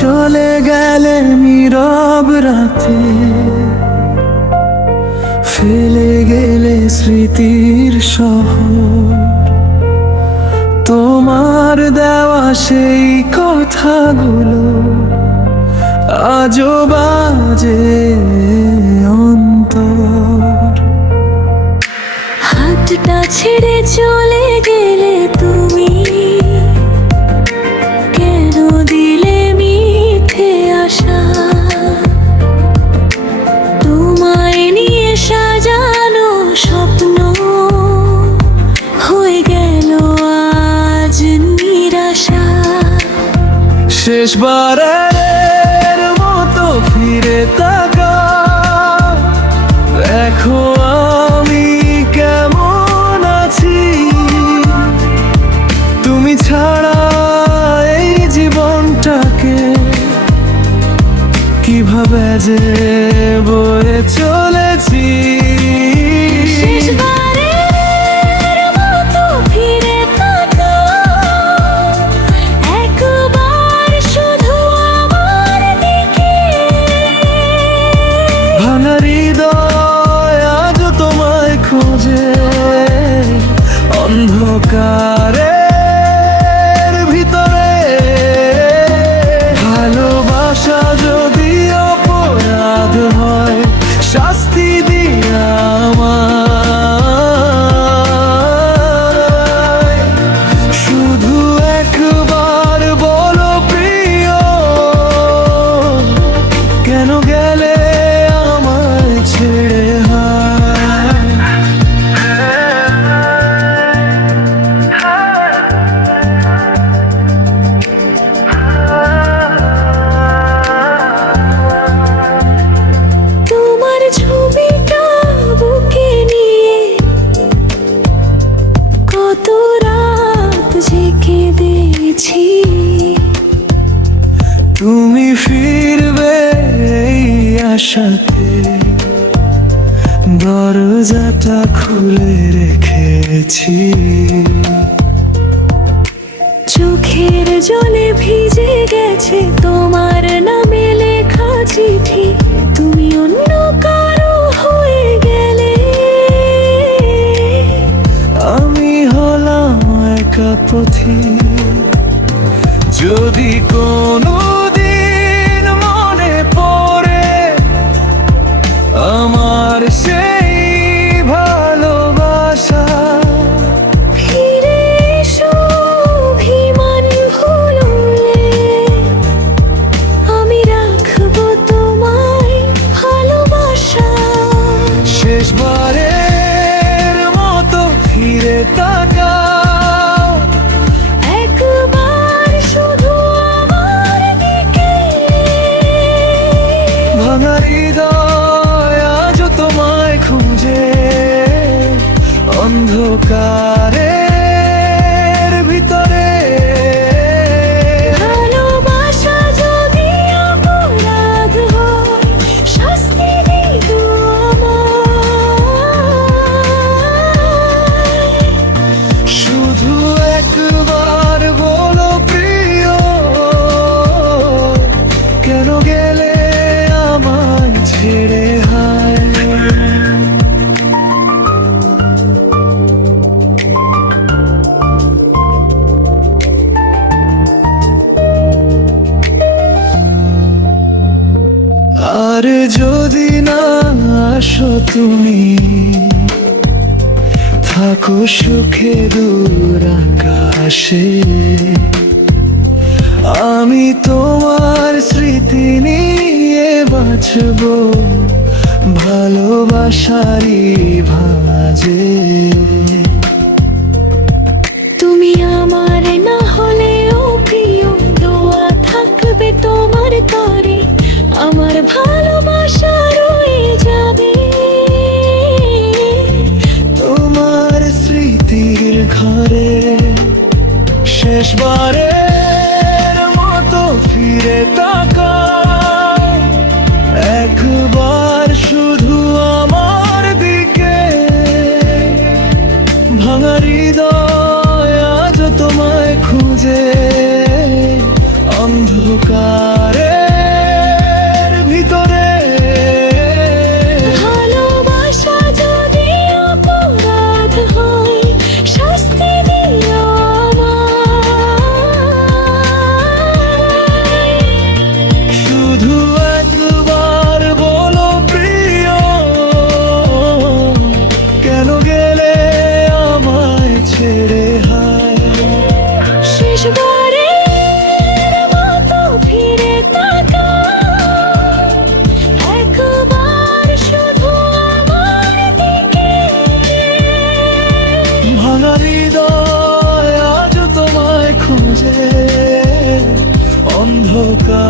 চলে গেলে নীরব রাতে, ফেলে গেলে স্মৃতির শহর। তোমার দেওয়া সেই কথাগুলো আজও বাজে অন্তর। হাতটা ছেড়ে চলে গেলে তুমি, কেন দিলে মিথ্যে আশা? তোমায় নিয়ে সাজানো স্বপ্ন হয়ে গেল আজ নিরাশা। শেষবারের মতো ফিরে তাকাও, দেখো আমি কেমন আছি। তুমি ছাড়া এই জীবনটাকে কিভাবে যে বয়ে চলেছি। শেষবারের মতো ফিরে তাকাও, একবার শুধু আমার দিকে। ভাঙা হৃদয় আজ তোমায় খোঁজে অন্ধকারের ভিতরে। ভালোবাসা যদি অপরাধ হয়, শাস্তি দিয়া আমায়। শুধু একবার বলো প্রিয়, কেন গেলে আমায় ছেড়ে হায়। তোমার ছবিটা বুকে নিয়ে কত রাত জেগে দিয়েছি। তুমি ফিরবে এই আশাতে দরজাটা খুলে রেখেছি। চোখের জলে ভিজে গেছে তোমার নামে লেখা চিঠি। তুমি অন্য কারো হয়ে গেলে, আমি হলাম একা পথিক। যদি কোনো দিন মনে পড়ে আমার সেই ভালোবাসা, ফিরে এসো অভিমান ভুললে। আমি রাখবো তোমায় ভালোবাসা। শেষবারের মতো ফিরে তাকাও, একবার শুধু আমার দিকে। ভাঙা হৃদয় আজ তোমায় খুঁজে অন্ধকারের ভিতরে। ভালোবাসা যদি অপরাধ হয়, শাস্তি দিও আমায়। শুধু একবার বলো প্রিয়, কেন গেলে আমায় ছেড়ে হায়। আর যদি না আসো তুমি, থাকো সুখে দূর আকাশে। আমি তোমার স্মৃতি নিয়ে বাঁচব ভালোবাসারই ভাঁজে। তুমি আমার না হলেও প্রিয়, দোয়া থাকবে তোমার তরে। আমার ভালোবাসা রয়ে যাবে তোমার স্মৃতির ঘরে। শেষবারের মতো ফিরে তাকাও, একবার শুধু আমার দিকে। ভাঙা হৃদয় আজ তোমায় খুঁজে অন্ধকার অন্ধকার